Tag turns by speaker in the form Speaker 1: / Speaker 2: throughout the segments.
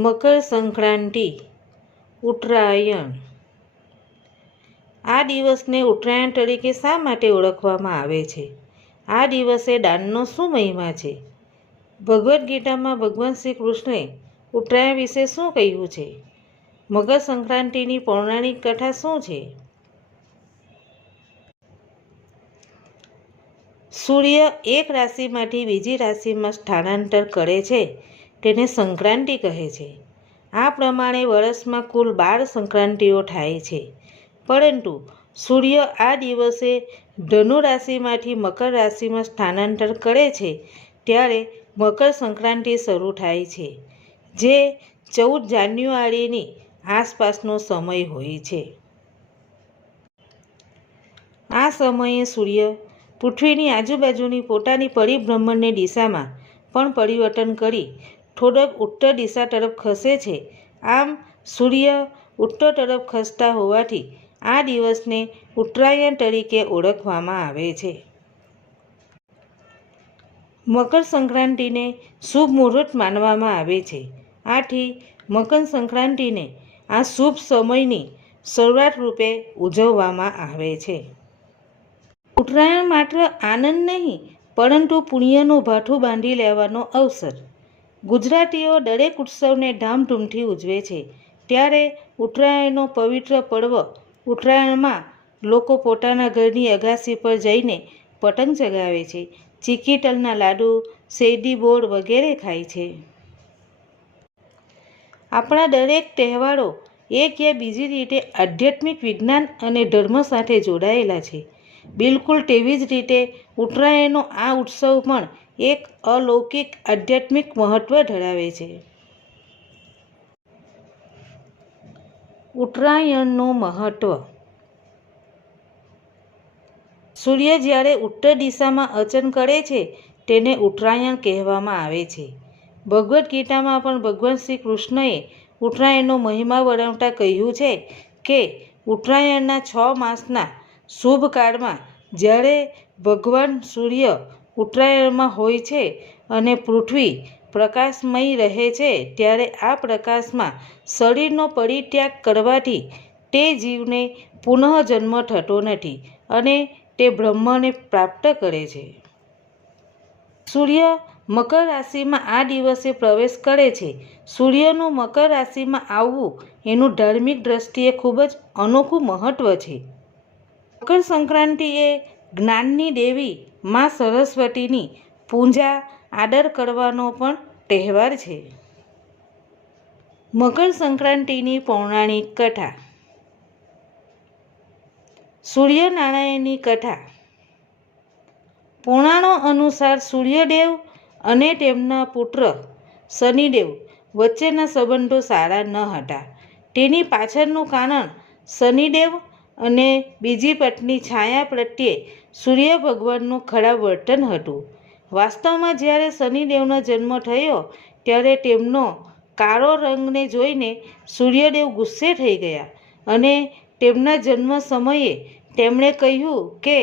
Speaker 1: મકર સંક્રાંતિ ઉત્તરાયણ આ દિવસને ઉત્તરાયણ તરીકે શા માટે ઓળખવામાં આવે છે આ દિવસે દાનનો શું મહિમા છે ભગવદ્ ગીતામાં ભગવાન શ્રી કૃષ્ણે ઉત્તરાયણ વિશે શું કહ્યું છે મકર સંક્રાંતિની પૌરાણિક કથા શું છે સૂર્ય એક રાશિમાંથી બીજી રાશિમાં સ્થાનાંતર કરે છે તેને સંક્રાંતિ કહે છે આ પ્રમાણે વર્ષમાં કુલ બાર સંક્રાંતિઓ થાય છે પરંતુ સૂર્ય આ દિવસે ધનુ રાશિમાંથી મકર રાશિમાં સ્થાનાંતર કરે છે ત્યારે મકર સંક્રાંતિ શરૂ થાય છે જે ચૌદ જાન્યુઆરીની આસપાસનો સમય હોય છે આ સમયે સૂર્ય પૃથ્વીની આજુબાજુની પોતાની પરિભ્રમણની દિશામાં પણ પરિવર્તન કરી થોડોક ઉત્તર દિશા તરફ ખસે છે આમ સૂર્ય ઉત્તર તરફ ખસતા હોવાથી આ દિવસને ઉત્તરાયણ તરીકે ઓળખવામાં આવે છે મકર સંક્રાંતિને શુભ મુહૂર્ત માનવામાં આવે છે આથી મકર સંક્રાંતિને આ શુભ સમયની શરૂઆત રૂપે ઉજવવામાં આવે છે ઉત્તરાયણ માત્ર આનંદ નહીં પરંતુ પુણ્યનું ભાઠું બાંધી લેવાનો અવસર ગુજરાતીઓ દરેક ઉત્સવને ધામધૂમથી ઉજવે છે ત્યારે ઉત્તરાયણનો પવિત્ર પર્વ ઉત્તરાયણમાં લોકો પોતાના ઘરની અગાસી પર જઈને પતંગ ચગાવે છે ચીકીટલના લાડુ શેરડી બોર વગેરે ખાય છે આપણા દરેક તહેવારો એક યા બીજી રીતે આધ્યાત્મિક વિજ્ઞાન અને ધર્મ સાથે જોડાયેલા છે બિલકુલ તેવી જ રીતે ઉત્તરાયણનો આ ઉત્સવ પણ એક અલૌકિક આધ્યાત્મિક મહત્ત્વ ધરાવે છે ઉત્તરાયણનું મહત્ત્વ સૂર્ય જ્યારે ઉત્તર દિશામાં અચન કરે છે તેને ઉત્તરાયણ કહેવામાં આવે છે ભગવદ્ ગીતામાં પણ ભગવાન શ્રી કૃષ્ણએ ઉત્તરાયણનો મહિમા વર્ણવતા કહ્યું છે કે ઉત્તરાયણના છ માસના શુભ કાળમાં જ્યારે ભગવાન સૂર્ય ઉત્તરાયણમાં હોય છે અને પૃથ્વી પ્રકાશમય રહે છે ત્યારે આ પ્રકાશમાં શરીરનો પરિત્યાગ કરવાથી તે જીવને પુનઃજન્મ થતો નથી અને તે બ્રહ્મને પ્રાપ્ત કરે છે સૂર્ય મકર રાશિમાં આ દિવસે પ્રવેશ કરે છે સૂર્યનું મકર રાશિમાં આવવું એનું ધાર્મિક દ્રષ્ટિએ ખૂબ જ અનોખું મહત્ત્વ છે મકર સંક્રાંતિએ જ્ઞાનની દેવી મા સરસ્વતીની પૂજા આદર કરવાનો પણ તહેવાર છે મકર સંક્રાંતિની પૌરાણિક કથા સૂર્યનારાયણની કથા પુરાણો અનુસાર સૂર્યદેવ અને તેમના પુત્ર શનિદેવ વચ્ચેના સંબંધો સારા ન હતા તેની પાછળનું કારણ શનિદેવ અને બીજી પત્ની છાયા પ્રત્યે સૂર્ય ભગવાનનું ખરાબ વર્તન હતું વાસ્તવમાં જ્યારે શનિદેવનો જન્મ થયો ત્યારે તેમનો કાળો રંગને જોઈને સૂર્યદેવ ગુસ્સે થઈ ગયા અને તેમના જન્મ સમયે તેમણે કહ્યું કે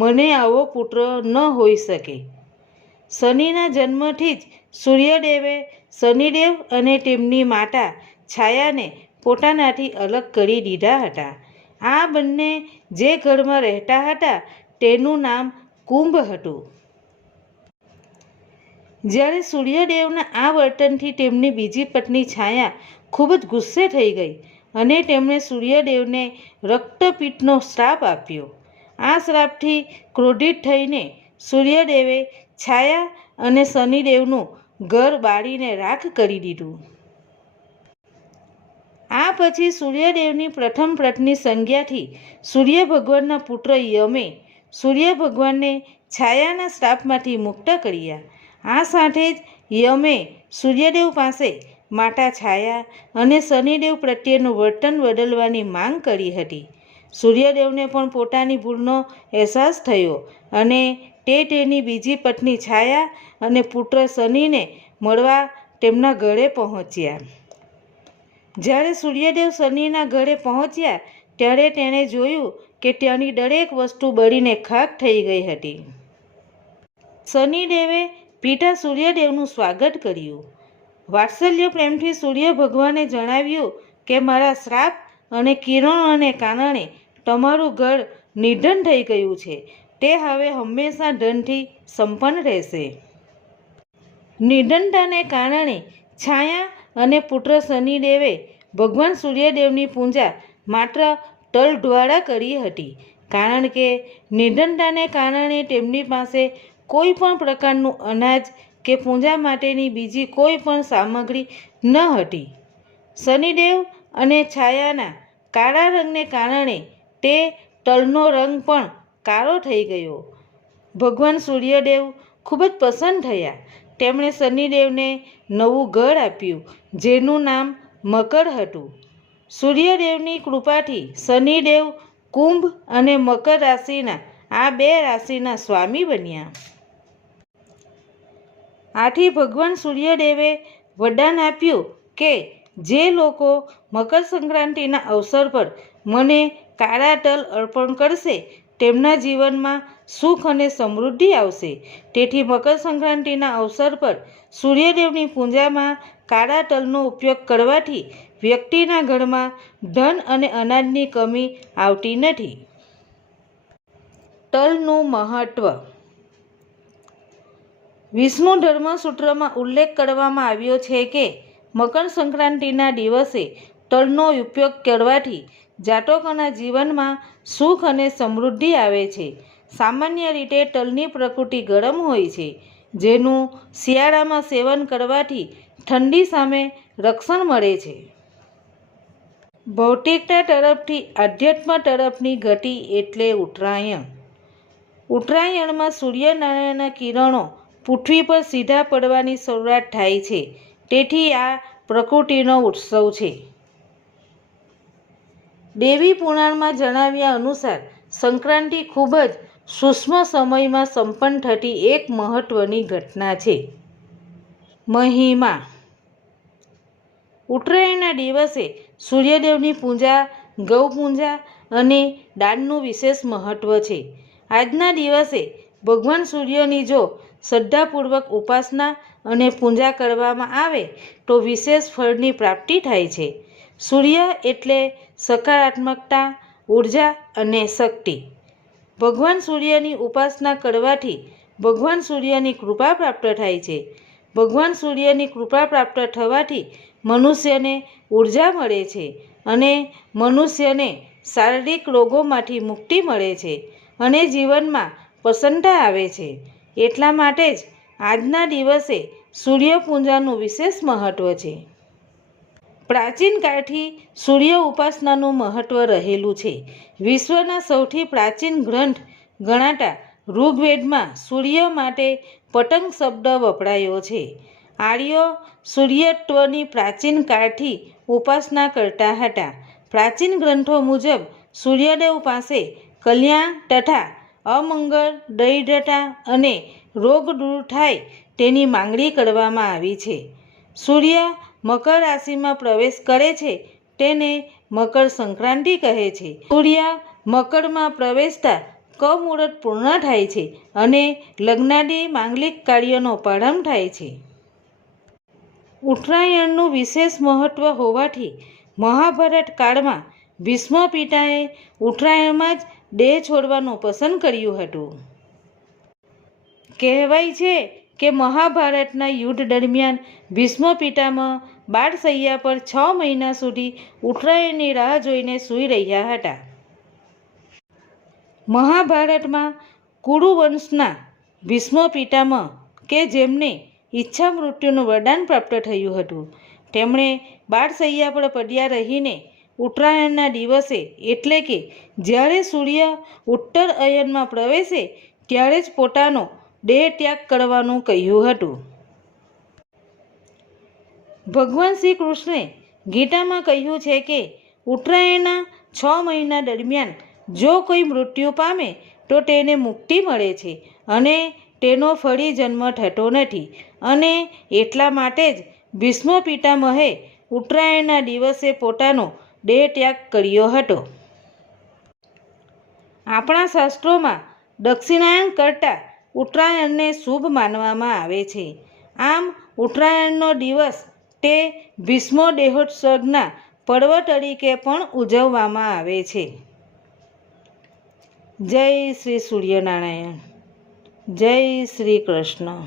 Speaker 1: મને આવો પુત્ર ન હોઈ શકે શનિના જન્મથી જ સૂર્યદેવે શનિદેવ અને તેમની માતા છાયાને પોતાનાથી અલગ કરી દીધા હતા આ બંને જે ઘરમાં રહેતા હતા તેનું નામ કુંભ હતું જ્યારે સૂર્યદેવના આ વર્તનથી તેમની બીજી પત્ની છાયા ખૂબ જ ગુસ્સે થઈ ગઈ અને તેમણે સૂર્યદેવને રક્તપીટનો શ્રાપ આપ્યો આ શ્રાપથી ક્રોધિત થઈને સૂર્યદેવે છાયા અને શનિદેવનું ઘર બાળીને રાખ કરી દીધું આ પછી સૂર્યદેવની પ્રથમ પત્ની સંજ્ઞાથી સૂર્ય ભગવાનના પુત્ર યમે સૂર્ય ભગવાનને છાયાના શ્રાપમાંથી મુક્ત કર્યા આ સાથે જ યમે સૂર્યદેવ પાસે માતા છાયા અને શનિદેવ પ્રત્યેનું વર્તન બદલવાની માંગ કરી હતી સૂર્યદેવને પણ પોતાની ભૂલનો અહેસાસ થયો અને તે તેની બીજી પત્ની છાયા અને પુત્ર શનિને મળવા તેમના ઘરે પહોંચ્યા જ્યારે સૂર્યદેવ શનિના ઘરે પહોંચ્યા ત્યારે તેણે જોયું કે ત્યાંની દરેક વસ્તુ બળીને ખાક થઈ ગઈ હતી શનિદેવે પિતા સૂર્યદેવનું સ્વાગત કર્યું વાત્સલ્ય પ્રેમથી સૂર્ય ભગવાને જણાવ્યું કે મારા શ્રાપ અને કિરણોને કારણે તમારું ઘર નિધન થઈ ગયું છે તે હવે હંમેશા ધનથી સંપન્ન રહેશે નિધનતાને કારણે છાયા અને પુત્ર શનિદેવે ભગવાન સૂર્યદેવની પૂજા માત્ર તલ ટલઢવાળા કરી હતી કારણ કે નિર્ધનતાને કારણે તેમની પાસે કોઈ પણ પ્રકારનું અનાજ કે પૂજા માટેની બીજી કોઈ પણ સામગ્રી ન હતી શનિદેવ અને છાયાના કાળા રંગને કારણે તે તલનો રંગ પણ કાળો થઈ ગયો ભગવાન સૂર્યદેવ ખૂબ જ પસંદ થયા તેમણે શનિદેવને નવું ઘર આપ્યું જેનું નામ મકર હતું સૂર્યદેવની કૃપાથી શનિદેવ કુંભ અને મકર રાશિના આ બે રાશિના સ્વામી બન્યા આથી ભગવાન સૂર્યદેવે વરદાન આપ્યું કે જે લોકો મકર સંક્રાંતિના અવસર પર મને કાળા તલ અર્પણ કરશે તેમના જીવનમાં સુખ અને સમૃદ્ધિ આવશે તેથી મકર સંક્રાંતિના અવસર પર સૂર્યદેવની પૂજામાં કાળા તલનો ઉપયોગ કરવાથી વ્યક્તિના ઘરમાં ધન અને અનાજની કમી આવતી નથી તલનું મહત્વ વિષ્ણુ ધર્મસૂત્રમાં ઉલ્લેખ કરવામાં આવ્યો છે કે મકર સંક્રાંતિના દિવસે તલનો ઉપયોગ કરવાથી જાતકોના જીવનમાં સુખ અને સમૃદ્ધિ આવે છે સામાન્ય રીતે તલની પ્રકૃતિ ગરમ હોય છે જેનું શિયાળામાં સેવન કરવાથી ઠંડી સામે રક્ષણ મળે છે ભૌતિકતા તરફથી આધ્યાત્મ તરફની ગતિ એટલે ઉત્તરાયણ ઉત્તરાયણમાં સૂર્યનારાયણના કિરણો પૃથ્વી પર સીધા પડવાની શરૂઆત થાય છે તેથી આ પ્રકૃતિનો ઉત્સવ છે દેવી પુરાણમાં જણાવ્યા અનુસાર સંક્રાંતિ ખૂબ જ સૂક્ષ્મ સમયમાં સંપન્ન થતી એક મહત્ત્વની ઘટના છે મહિમા ઉત્તરાયણના દિવસે સૂર્યદેવની પૂજા ગૌ પૂજા અને દાનનું વિશેષ મહત્ત્વ છે આજના દિવસે ભગવાન સૂર્યની જો શ્રદ્ધાપૂર્વક ઉપાસના અને પૂજા કરવામાં આવે તો વિશેષ ફળની પ્રાપ્તિ થાય છે સૂર્ય એટલે સકારાત્મકતા ઉર્જા અને શક્તિ ભગવાન સૂર્યની ઉપાસના કરવાથી ભગવાન સૂર્યની કૃપા પ્રાપ્ત થાય છે ભગવાન સૂર્યની કૃપા પ્રાપ્ત થવાથી મનુષ્યને ઉર્જા મળે છે અને મનુષ્યને શારીરિક રોગોમાંથી મુક્તિ મળે છે અને જીવનમાં પ્રસન્નતા આવે છે એટલા માટે જ આજના દિવસે સૂર્યપૂજાનું વિશેષ મહત્ત્વ છે પ્રાચીન કાળથી સૂર્ય ઉપાસનાનું મહત્ત્વ રહેલું છે વિશ્વના સૌથી પ્રાચીન ગ્રંથ ગણાતા ઋગ્વેદમાં સૂર્ય માટે પતંગ શબ્દ વપરાયો છે આર્યો સૂર્યત્વની પ્રાચીન કાળથી ઉપાસના કરતા હતા પ્રાચીન ગ્રંથો મુજબ સૂર્યદેવ પાસે કલ્યાણ તથા અમંગળ દરિદ્રતા અને રોગ દૂર થાય તેની માંગણી કરવામાં આવી છે સૂર્ય મકર રાશિમાં પ્રવેશ કરે છે તેને મકર સંક્રાંતિ કહે છે સૂર્ય મકરમાં પ્રવેશતા કમુહૂર્ત પૂર્ણ થાય છે અને લગ્નાની માંગલિક કાર્યનો પ્રારંભ થાય છે ઉત્તરાયણનું વિશેષ મહત્ત્વ હોવાથી મહાભારત કાળમાં ભીષ્મ પિતાએ ઉત્તરાયણમાં જ દેહ છોડવાનું પસંદ કર્યું હતું કહેવાય છે કે મહાભારતના યુદ્ધ દરમિયાન ભીષ્મ પિતામાં બાળસૈયા પર છ મહિના સુધી ઉત્તરાયણની રાહ જોઈને સૂઈ રહ્યા હતા મહાભારતમાં કુરુવંશના ભીષ્મ પિતામહ કે જેમને ઈચ્છા મૃત્યુનું વરદાન પ્રાપ્ત થયું હતું તેમણે બાળસૈયા પર પડ્યા રહીને ઉત્તરાયણના દિવસે એટલે કે જ્યારે સૂર્ય ઉત્તર અયનમાં પ્રવેશે ત્યારે જ પોતાનો દેહ ત્યાગ કરવાનું કહ્યું હતું ભગવાન શ્રી કૃષ્ણે ગીતામાં કહ્યું છે કે ઉત્તરાયણના છ મહિના દરમિયાન જો કોઈ મૃત્યુ પામે તો તેને મુક્તિ મળે છે અને તેનો ફરી જન્મ થતો નથી અને એટલા માટે જ ભીષ્મ પિતામહે ઉત્તરાયણના દિવસે પોતાનો દેહ ત્યાગ કર્યો હતો આપણા શાસ્ત્રોમાં દક્ષિણાયણ કરતાં ઉત્તરાયણને શુભ માનવામાં આવે છે આમ ઉત્તરાયણનો દિવસ તે ભીષ્મ દેહોત્સવના પર્વ તરીકે પણ ઉજવવામાં આવે છે જય શ્રી સૂર્યનારાયણ જય શ્રી કૃષ્ણ